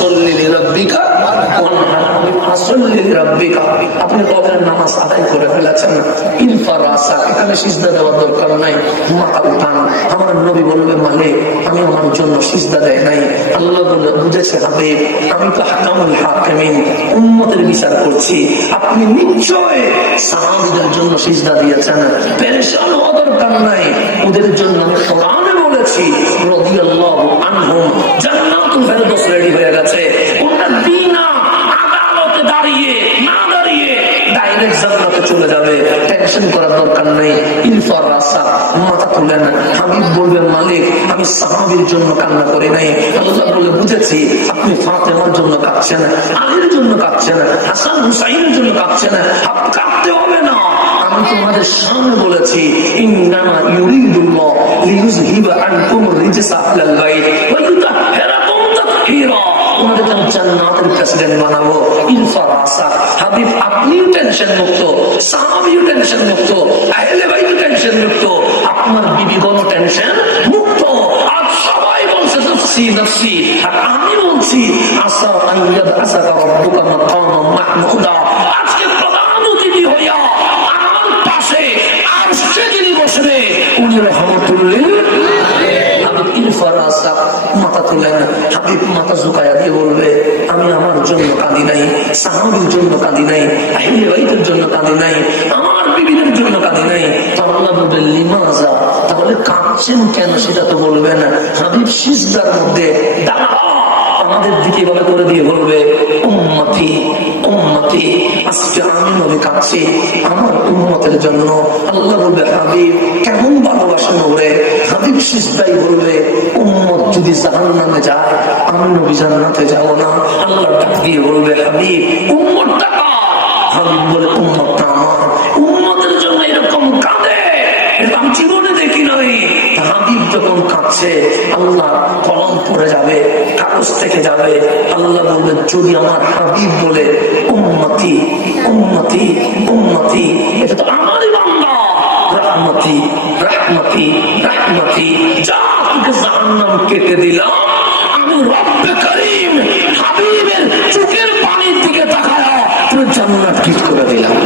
ফাসাল্লি লিরাব্বিকা ওয়ানহার, ফাসাল্লি লিরাব্বিকা, আপনি কদরের নামাজ আদায় করে ফেলেছেন, ইরফা রাসাক, এখানে সিজদা দেওয়ার দরকার নাই, মাথা উঠান। আমার নবী বলবে মালিক আমি আমার জন্য সিজদা দেয় নাই, আল্লাহ বুঝেছে হাবিব আমি তো হাকামুল হাকিমিন, উম্মতের বিচার করছি, আপনি নিশ্চয় সাহাবীদের জন্য সিজদা দিয়েছেন, পেরেশান হওয়ার দরকার নাই, ওদের জন্য আমি কোরআনে বলেছি রাদিয়াল্লাহু আনহুম জান্নাতুল ফেরদৌস রেডি হয়ে গেছে, ওটা বিনা আদালতে দাঁড়িয়ে না দাঁড়িয়ে ডাইরেক্ট জান্নাতে চলে যাবে, টেনশন করার দরকার নাই। ইরফা রাসা, মাথা তুলেন। হাবিব বলবেন মালিক আমি সাহাবীর জন্য কান্না করি নাই, আল্লাহ বলে বুঝেছি আপনি ফাতেমার জন্য কাঁদছেন, আলীর জন্য কাঁদছেন, হাসান হুসাইনের জন্য কাঁদছেন, কাঁদতে হবে না, আমি তোমাদের সামনে বলেছি ইন্নামা ইউরিদুল্লাহ লিইউযহিবা আনকুম রিজসা আহলাল বাইত ওয়া ইউতাহহিরাকুম তাতহীরা, তোমাদেরকে আমি জান্নাতের প্রেসিডেন্ট বানাবো। ইরফা রাসা, হাবিব আপনিও টেনশন মুক্ত, সাহাবীও টেনশন মুক্ত, আহলে বাইতও টেনশন মুক্ত, আপনার বিবিগণও টেনশন মুক্ত। আর সবাই বলছে নাফসি নাফসি, আর আমি বলছি আসা আইয়াদ আসাকা রাব্বুকা মাকামান মাহমুদা, আজকে প্রধান অতিথি হইয়া আমার পাশে আরশে যিনি বসবে উনি রহমতুল লিল আলামিন। ইরফা রাসা, মাথা তুলেন। হাবিব মাথা ঝুঁকায়া দিয়ে বলবে আমি আমার জন্য কাঁদি নাই, সাহাবীর জন্য কাঁদি নাই, আহলে বাইতের জন্য কাঁদি নাই, আমার বিবিদের জন্য কাঁদি নাই। তো আল্লাহ বলবেন লিমাজা, তাহলে কাঁদছেন কেন সেটা তো বলবেন। হাবিব সিজদার মধ্যে দাঁড়া আমাদের দিকে এভাবে করে দিয়ে বলবে উম্মতি উম্মতি, আজকে আমি নবী কাঁদছি আমার উম্মতের জন্য। আল্লাহ বলবে হাবিব কেমন ভালোবাসেন ওরে। হাবিব সিজদাই বলবে উম্মত যদি জাহান্নামে যায় আমি নবী জান্নাতে যাব না। আল্লাহ ডাক দিয়ে বলবে হাবিব উম্মতটা কার? হাবিব বলে উম্মতটা আমার। উম্মতের জন্য এরকম কাঁদে এটা আমি জীবনে দেখি নাই। হাবিব যখন কাঁদছে আল্লাহ কলম পড়ে যাবে, কাগজ থেকে যাবে। আল্লাহ বলবে যদি আমার হাবিব বলে উম্মতি উম্মতি উম্মতি, এটা তো আমারই বান্দা, রাহমতি রাহমতি রাহমতি, যা তোকে জাহান্নাম কেটে দিলাম আমি রব্বে করিম হাবিবের চোখের পানির দিকে তাকায়া তোর জান্নাত ঠিক করে দিলাম।